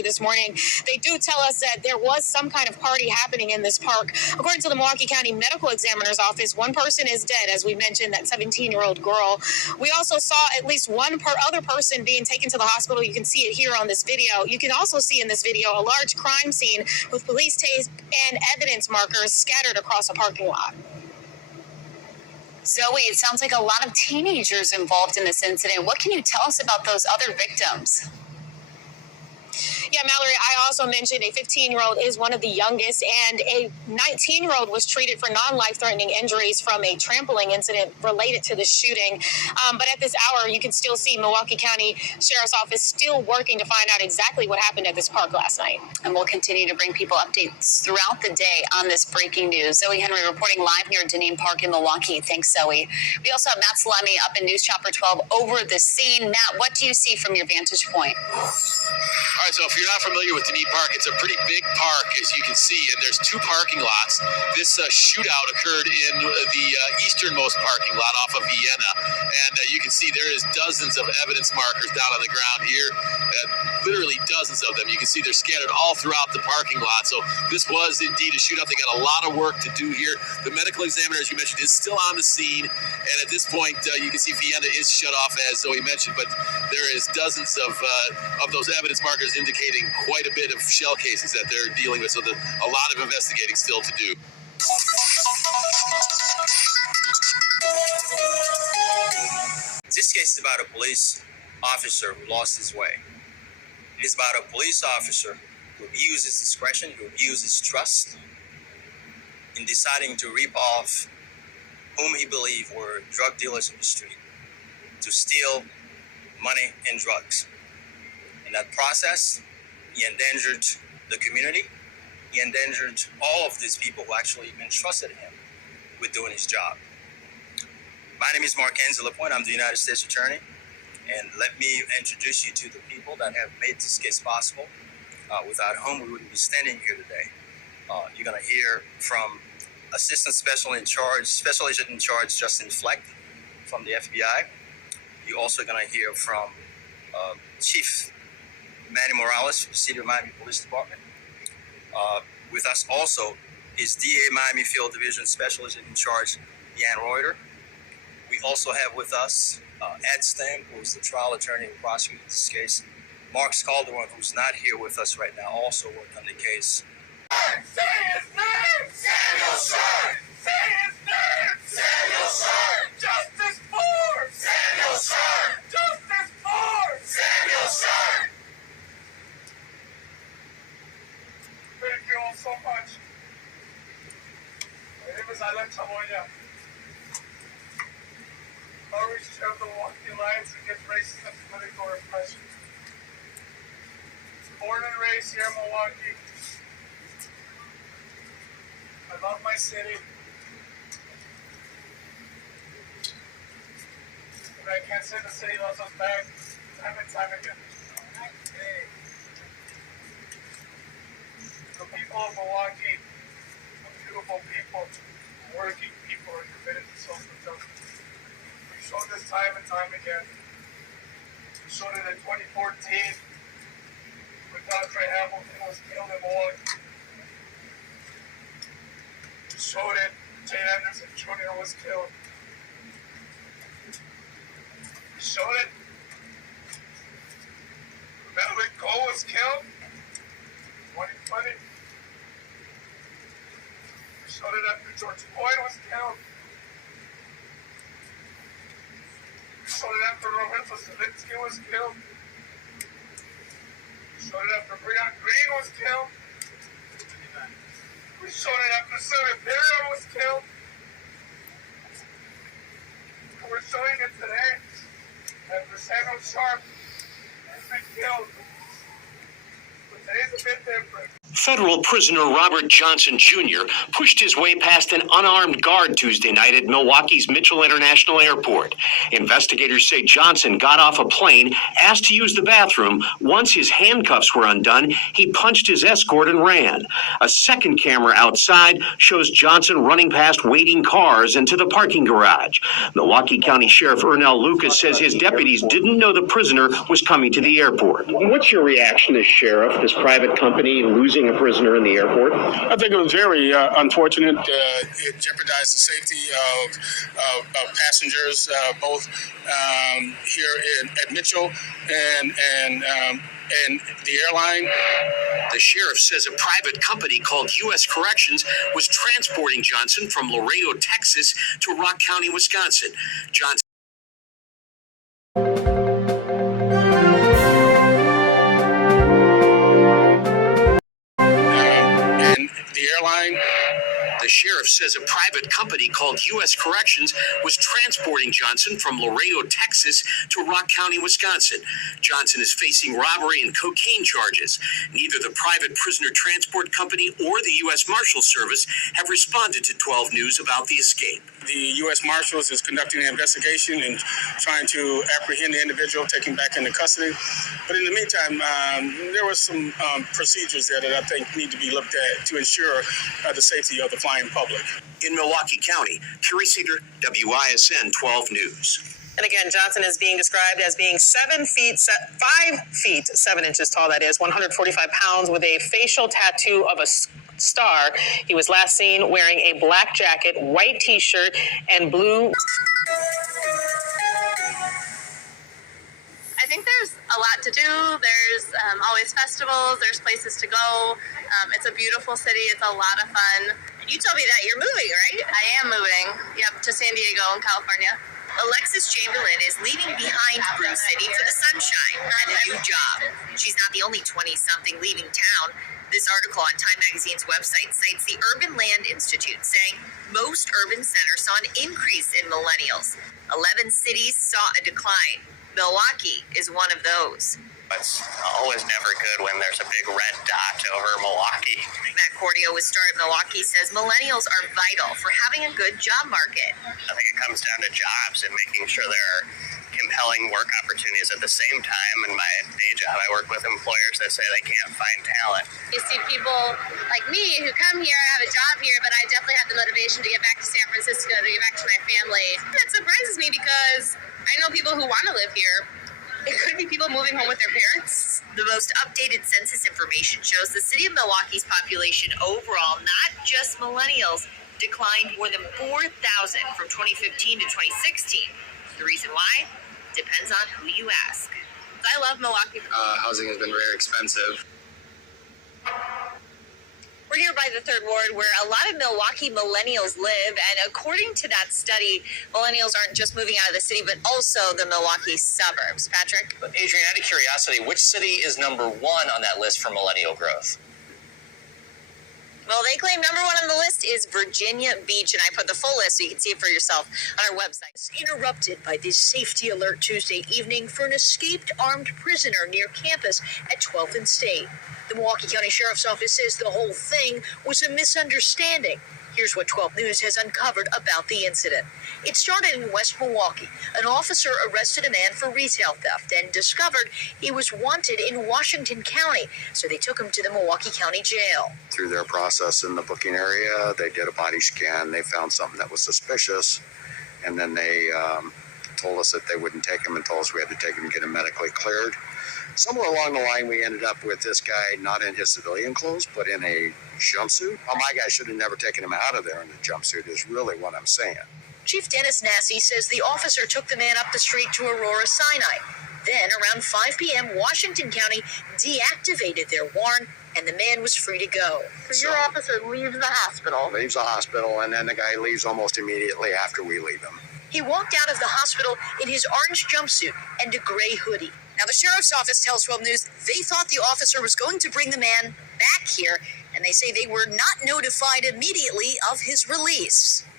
this morning. They do tell us that there was some kind of party happening in this park. According to the Milwaukee County Medical Examiner's Office, one person is dead, as we mentioned, that 17-year-old girl. We also saw at least one other person being taken to the hospital. You can see it here on this video. You can also see in this video a large crime scene with police tape and evidence markers scattered across a parking lot. Zoe, it sounds like a lot of teenagers involved in this incident. What can you tell us about those other victims? Yeah, Mallory, I also mentioned a 15-year-old is one of the youngest, and a 19-year-old was treated for non-life-threatening injuries from a trampling incident related to the shooting. But at this hour, you can still see Milwaukee County Sheriff's Office still working to find out exactly what happened at this park last night. And we'll continue to bring people updates throughout the day on this breaking news. Zoe Henry reporting live near Deneen Park in Milwaukee. Thanks, Zoe. We also have Matt Salemi up in News Chopper 12 over the scene. Matt, what do you see from your vantage point? All right, so if you're not familiar with Deneen Park, it's a pretty big park, as you can see, and there's two parking lots. This shootout occurred in the easternmost parking lot off of Vienna, and you can see there is dozens of evidence markers down on the ground here, literally dozens of them. You can see they're scattered all throughout the parking lot, so this was indeed a shootout. They got a lot of work to do here. The medical examiner, as you mentioned, is still on the scene, and at this point, you can see Vienna is shut off, as Zoe mentioned, but there is dozens of those evidence markers indicating quite a bit of shell cases that they're dealing with, so a lot of investigating still to do. This case is about a police officer who lost his way. It's about a police officer who abused his discretion, who abused his trust in deciding to reap off whom he believed were drug dealers in the street to steal money and drugs. In that process, he endangered the community. He endangered all of these people who actually entrusted him with doing his job. My name is Mark Lapointe. I'm the United States Attorney. And let me introduce you to the people that have made this case possible, without whom we wouldn't be standing here today. You're going to hear from Assistant Special Agent in Charge Justin Fleck from the FBI. You're also going to hear from Chief Manny Morales from the City of Miami Police Department. With us also is DA Miami Field Division Special Agent in Charge Deanne Reuter. We also have with us Ed Stam, who is the trial attorney and prosecutor in this case. Mark Calderon, who's not here with us right now, also worked on the case. Say his name! Samuel Shine! Say his name! Samuel Shine! Justice for Samuel Shine! Justice for Samuel Shine! Thank you all so much. My name is Alan Chamoya. Outreach Chair of the Milwaukee Alliance Against Racism and Political Repression. Born and raised here in Milwaukee. I love my city. And I can't say the city loves us back time and time again. The people of Milwaukee are beautiful people, working people, are committed to social justice. We showed this time and time again. We showed it in 2014 when Dr. Hamilton was killed in Milwaukee. We showed it when Jay Anderson Jr. was killed. We showed it when Melvin Cole was killed in 2020. We showed it after George Floyd was killed. We showed it after Roberto Zelinsky was killed. We showed it after Breon Green was killed. We showed it after Sylvia Perrier was killed. And we're showing it today after Samuel Sharp has been killed. But today's a bit different. Federal prisoner Robert Johnson Jr. pushed his way past an unarmed guard Tuesday night at Milwaukee's Mitchell International Airport. Investigators say Johnson got off a plane, asked to use the bathroom. Once his handcuffs were undone, he punched his escort and ran. A second camera outside shows Johnson running past waiting cars into the parking garage. Milwaukee County Sheriff Ernell Lucas says his deputies didn't know the prisoner was coming to the airport. What's your reaction as sheriff, this private company losing a prisoner in the airport? I think it was very unfortunate. It jeopardized the safety of passengers, both here at Mitchell and the airline. The sheriff says a private company called U.S. Corrections was transporting Johnson from Laredo, Texas to Rock County, Wisconsin. Johnson. And the airline. The sheriff says a private company called U.S. Corrections was transporting Johnson from Laredo, Texas to Rock County, Wisconsin. Johnson is facing robbery and cocaine charges. Neither the private prisoner transport company or the U.S. Marshal Service have responded to 12 News about the escape. The U.S. Marshals is conducting an investigation and trying to apprehend the individual, take him back into custody. But in the meantime, there were some procedures there that I think need to be looked at to ensure the safety of the flying public. In Milwaukee County, Kerry Cedar, WISN 12 News. And again, Johnson is being described as being 5 feet 7 inches tall, that is, 145 pounds, with a facial tattoo of a star. He was last seen wearing a black jacket, white t-shirt, and blue. I think there's a lot to do. There's always festivals. There's places to go. It's a beautiful city. It's a lot of fun. You told me that you're moving, right? I am moving. Yep, to San Diego in California. Alexis Chamberlain is leaving behind Brew City for the sunshine and a new job. She's not the only 20-something leaving town. This article on Time Magazine's website cites the Urban Land Institute, saying most urban centers saw an increase in millennials. 11 cities saw a decline. Milwaukee is one of those. It's always never good when there's a big red dot over Milwaukee. Matt Cordio with Start Milwaukee says millennials are vital for having a good job market. I think it comes down to jobs and making sure there are compelling work opportunities. At the same time, in my day job, I work with employers that say they can't find talent. You see people like me who come here, have a job here, but I definitely have the motivation to get back to San Francisco, to get back to my family. That surprises me because I know people who want to live here. It could be people moving home with their parents. The most updated census information shows the city of Milwaukee's population overall, not just millennials, declined more than 4,000 from 2015 to 2016. The reason why? Depends on who you ask. I love Milwaukee. Housing has been very expensive. We're here by the Third Ward, where a lot of Milwaukee millennials live, and according to that study, millennials aren't just moving out of the city, but also the Milwaukee suburbs. Patrick? Adrian, out of curiosity, which city is number 1 on that list for millennial growth? Well, they claim number 1 on the list is Virginia Beach, and I put the full list so you can see it for yourself on our website. Interrupted by this safety alert Tuesday evening for an escaped armed prisoner near campus at 12th and State. The Milwaukee County Sheriff's Office says the whole thing was a misunderstanding. Here's what 12 News has uncovered about the incident. It started in West Milwaukee. An officer arrested a man for retail theft and discovered he was wanted in Washington County, so they took him to the Milwaukee County Jail. Through their process in the booking area, they did a body scan. They found something that was suspicious, and then they told us that they wouldn't take him and told us we had to take him and get him medically cleared. Somewhere along the line, we ended up with this guy not in his civilian clothes, but in a jumpsuit. Oh, my guy should have never taken him out of there in a jumpsuit is really what I'm saying. Chief Dennis Nassy says the officer took the man up the street to Aurora Sinai. Then, around 5 p.m., Washington County deactivated their warrant, and the man was free to go. So your officer leaves the hospital. Leaves the hospital, and then the guy leaves almost immediately after we leave him. He walked out of the hospital in his orange jumpsuit and a gray hoodie. Now, the sheriff's office tells 12 News they thought the officer was going to bring the man back here, and they say they were not notified immediately of his release.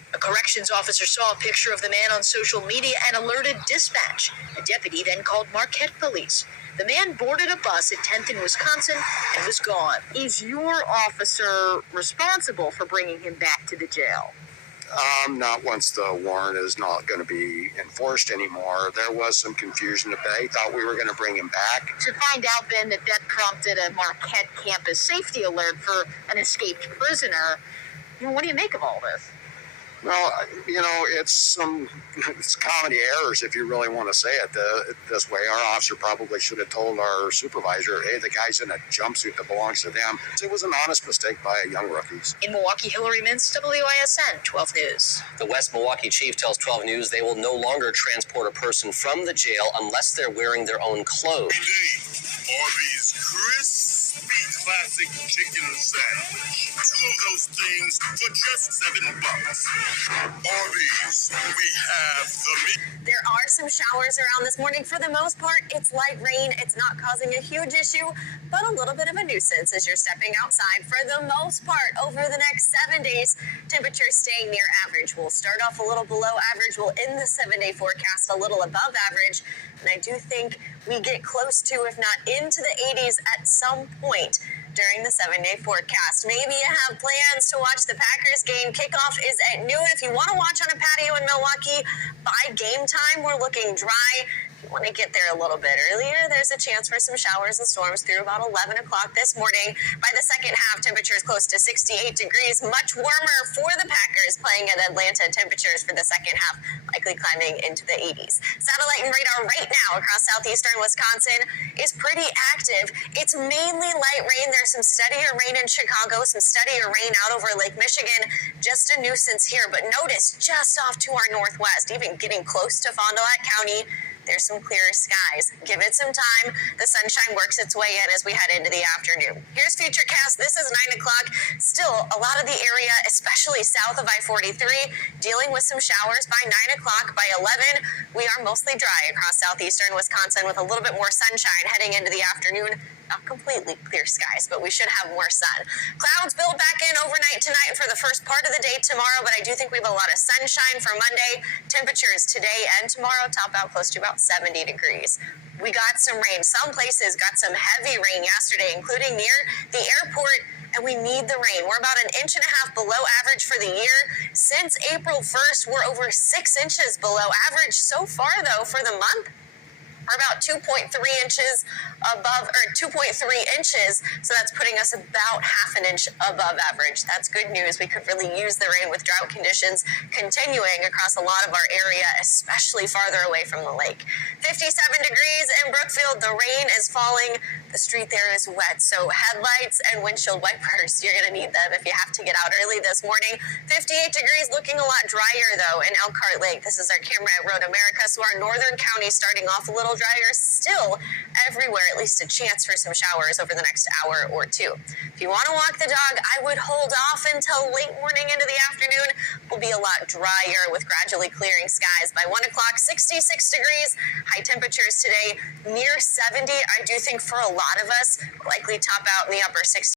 A corrections officer saw a picture of the man on social media and alerted dispatch. A deputy then called Marquette police. The man boarded a bus at 10th in Wisconsin and was gone. Is your officer responsible for bringing him back to the jail? Not once the warrant is not going to be enforced anymore. There was some confusion today. Thought we were going to bring him back. To find out then that prompted a Marquette campus safety alert for an escaped prisoner, what do you make of all this? Well, it's comedy errors, if you really want to say it this way. Our officer probably should have told our supervisor, hey, the guy's in a jumpsuit that belongs to them. It was an honest mistake by young rookies. In Milwaukee, Hillary Mintz, WISN 12 News. The West Milwaukee chief tells 12 News they will no longer transport a person from the jail unless they're wearing their own clothes. Arby's crispy classic chicken sandwich. 2 of those things for just $7. Arby's, we have the meat. There are some showers around this morning. For the most part, it's light rain. It's not causing a huge issue, but a little bit of a nuisance as you're stepping outside. For the most part, over the next 7 days, temperatures staying near average. We'll start off a little below average. We'll end the 7-day forecast a little above average. And I do think we get close to, if not into the 80s at some point during the 7-day forecast. Maybe you have plans to watch the Packers game. Kickoff is at noon. If you want to watch on a patio in Milwaukee, by game time, we're looking dry. If you want to get there a little bit earlier, there's a chance for some showers and storms through about 11 o'clock this morning. By the second half, temperatures close to 68 degrees, much warmer for the Packers playing at Atlanta. Temperatures for the second half likely climbing into the 80s. Satellite and radar right now across southeastern Wisconsin is pretty active. It's mainly light rain. There's some steadier rain in Chicago, some steadier rain out over Lake Michigan. Just a nuisance here, but notice just off to our northwest, even getting close to Fond du Lac County, there's some clearer skies. Give it some time. The sunshine works its way in as we head into the afternoon. Here's Futurecast. This is 9 o'clock. Still, a lot of the area, especially south of I-43, dealing with some showers by 9 o'clock. By 11, we are mostly dry across southeastern Wisconsin with a little bit more sunshine heading into the afternoon. Not completely clear skies, but we should have more sun. Clouds build back in overnight tonight for the first part of the day tomorrow, but I do think we have a lot of sunshine for Monday. Temperatures today and tomorrow top out close to about 70 degrees. We got some rain. Some places got some heavy rain yesterday, including near the airport, and we need the rain. We're about 1.5 inches below average for the year. Since April 1st, we're over 6 inches below average. So far, though, for the month, we're about 2.3 inches above, or 2.3 inches, so that's putting us about 1/2 inch above average. That's good news. We could really use the rain with drought conditions continuing across a lot of our area, especially farther away from the lake. 57 degrees in Brookfield. The rain is falling. The street there is wet, so headlights and windshield wipers, you're going to need them if you have to get out early this morning. 58 degrees, looking a lot drier, though, in Elkhart Lake. This is our camera at Road America, so our northern county starting off a little drier. Still everywhere, at least a chance for some showers over the next hour or two. If you want to walk the dog, I would hold off until late morning into the afternoon. Will be a lot drier with gradually clearing skies. By 1 o'clock, 66 degrees. High temperatures today near 70. I do think for a lot of us, likely top out in the upper 60s.